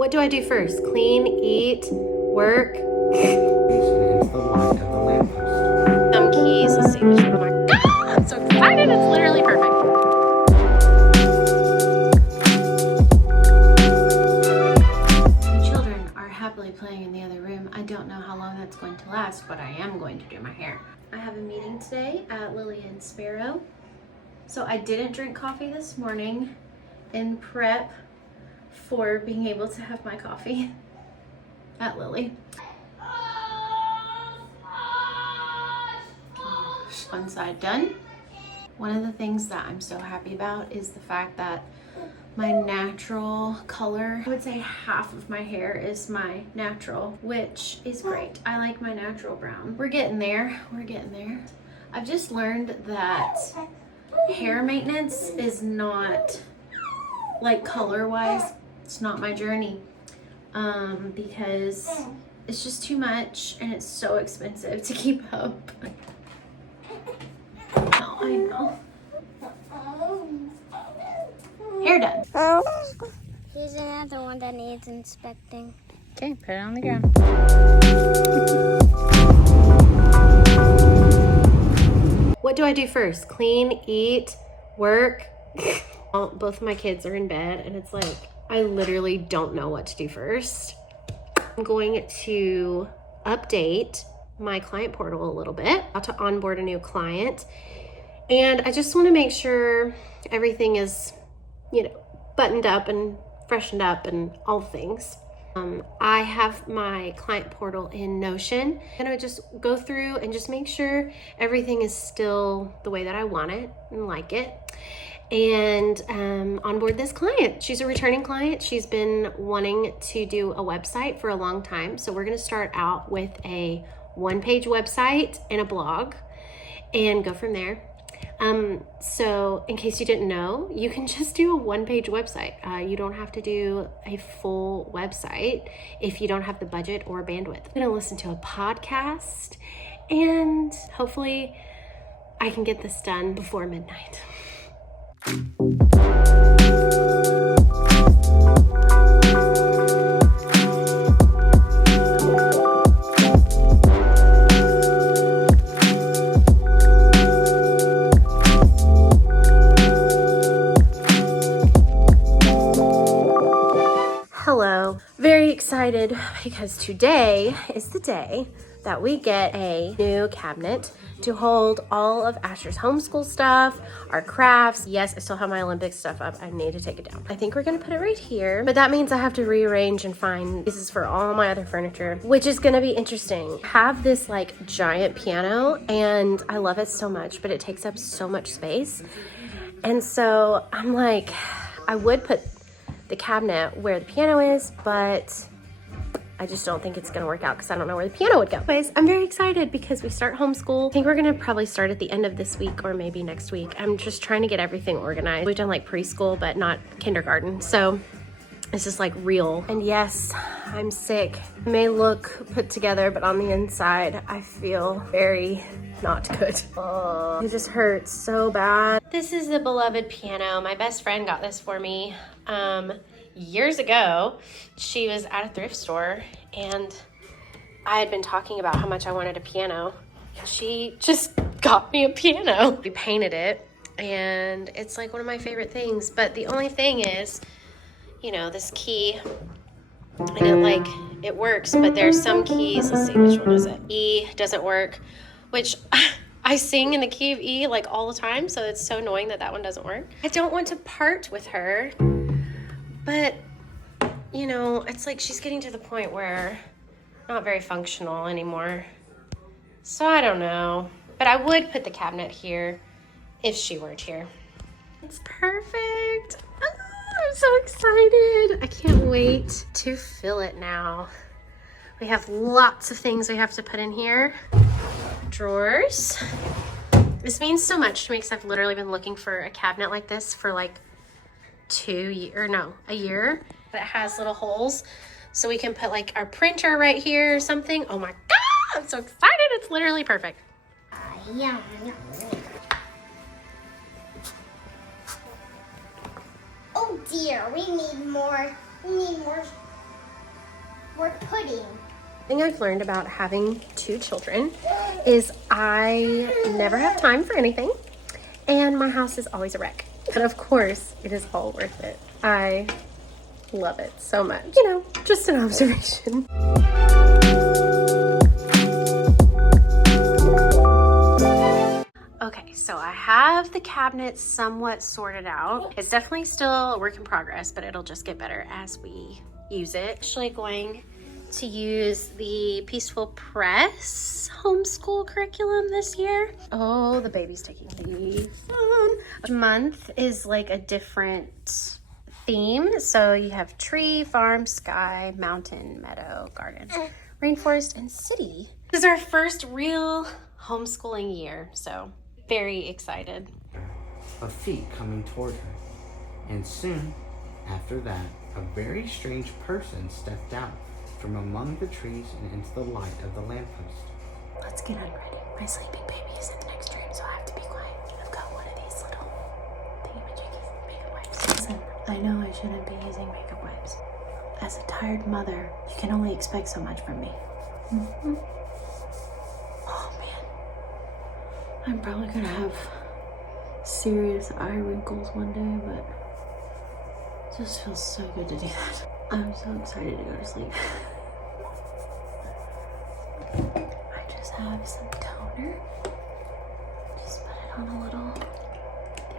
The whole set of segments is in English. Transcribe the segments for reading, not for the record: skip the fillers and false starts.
What do I do first? Clean, eat, work? Some keys. Let's see which one am I? Ah, I'm so excited. It's literally perfect. Children are happily playing in the other room. I don't know how long that's going to last, but I am going to do my hair. I have a meeting today at Lily and Sparrow. So I didn't drink coffee this morning in prep for being able to have my coffee at Lily. One side done. One of the things that I'm so happy about is the fact that my natural color, I would say half of my hair is my natural, which is great. I like my natural brown. We're getting there. We're getting there. I've just learned that hair maintenance is not, like color-wise, it's not my journey, because it's just too much and it's so expensive to keep up. Oh, I know. Hair done. Here's another one that needs inspecting. Okay, put it on the ground. What do I do first? Clean, eat, work? Both of my kids are in bed and it's like, I literally don't know what to do first. I'm going to update my client portal a little bit, about to onboard a new client. And I just want to make sure everything is, buttoned up and freshened up and all the things. I have my client portal in Notion. I'm gonna just go through and just make sure everything is still the way that I want it and like it. And onboard this client. She's a returning client. She's been wanting to do a website for a long time. So we're gonna start out with a one-page website and a blog and go from there. So in case you didn't know, you can just do a one-page website. You don't have to do a full website if you don't have the budget or bandwidth. I'm gonna listen to a podcast and hopefully I can get this done before midnight. Hello, very excited because today is the day that we get a new cabinet to hold all of Asher's homeschool stuff, our crafts. Yes, I still have my Olympic stuff up. I need to take it down. I think we're gonna put it right here, but that means I have to rearrange and find pieces for all my other furniture, which is gonna be interesting. I have this like giant piano and I love it so much, but it takes up so much space. And so I'm like, I would put the cabinet where the piano is, but I just don't think it's gonna work out because I don't know where the piano would go. Anyways, I'm very excited because we start homeschool. I think we're gonna probably start at the end of this week or maybe next week. I'm just trying to get everything organized. We've done like preschool, but not kindergarten. So it's just like real. And yes, I'm sick. I may look put together, but on the inside, I feel very not good. Oh, it just hurts so bad. This is the beloved piano. My best friend got this for me years ago. She was at a thrift store and I had been talking about how much I wanted a piano. She just got me a piano. We painted it and it's like one of my favorite things. But the only thing is, this key, and it works, but there's some keys. Let's see, which one is it? E doesn't work, which I sing in the key of E like all the time. So it's so annoying that one doesn't work. I don't want to part with her, but it's like she's getting to the point where not very functional anymore. So I don't know, but I would put the cabinet here if she weren't here. It's perfect. I'm so excited. I can't wait to fill it now. We have lots of things we have to put in here. Drawers. This means so much to me because I've literally been looking for a cabinet like this for like a year. It has little holes so we can put like our printer right here or something. Oh my God, I'm so excited. It's literally perfect. Yum. Oh dear, we need more studying. Thing I've learned about having 2 children is I never have time for anything, and my house is always a wreck. But of course, it is all worth it. I love it so much. You know, just an observation. Okay, so I have the cabinet somewhat sorted out. It's definitely still a work in progress, but it'll just get better as we use it. Actually going to use the Peaceful Press homeschool curriculum this year. Oh, the baby's taking the phone. Each month is like a different theme. So you have tree, farm, sky, mountain, meadow, garden, rainforest, and city. This is our first real homeschooling year, so very excited. Of feet coming toward her, and soon after that, a very strange person stepped out from among the trees and into the light of the lamppost. Let's get unready. My sleeping baby is in the next room, so I have to be quiet. I've got one of these little thingamajiggies makeup wipes. Listen, I know I shouldn't be using makeup wipes. As a tired mother, you can only expect so much from me. Oh man, I'm probably gonna have serious eye wrinkles one day, but it just feels so good to do that. I'm so excited to go to sleep. I just have some toner. Just put it on a little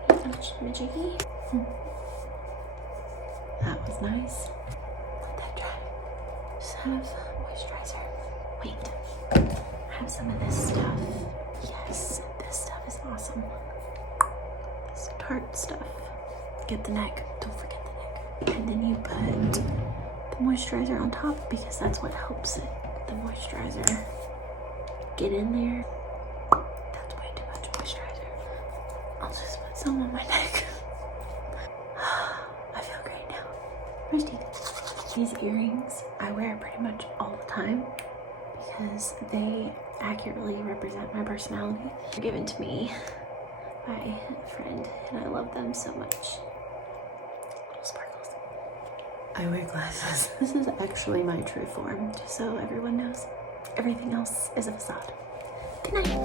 thingy-majiggy. That was nice. Let that dry. Just have moisturizer. Wait. I have some of this stuff. Yes, this stuff is awesome. This Tarte stuff. Get the neck. Don't forget the neck. And then you put the moisturizer on top because that's what helps it. The moisturizer get in there. That's way too much moisturizer. I'll just put some on my neck. I feel great now. Where's teeth? These earrings I wear pretty much all the time because they accurately represent my personality. They're given to me by a friend and I love them so much. Little sparkles. I wear glasses. This is actually my true form, just so everyone knows. Everything else is a facade. Good night.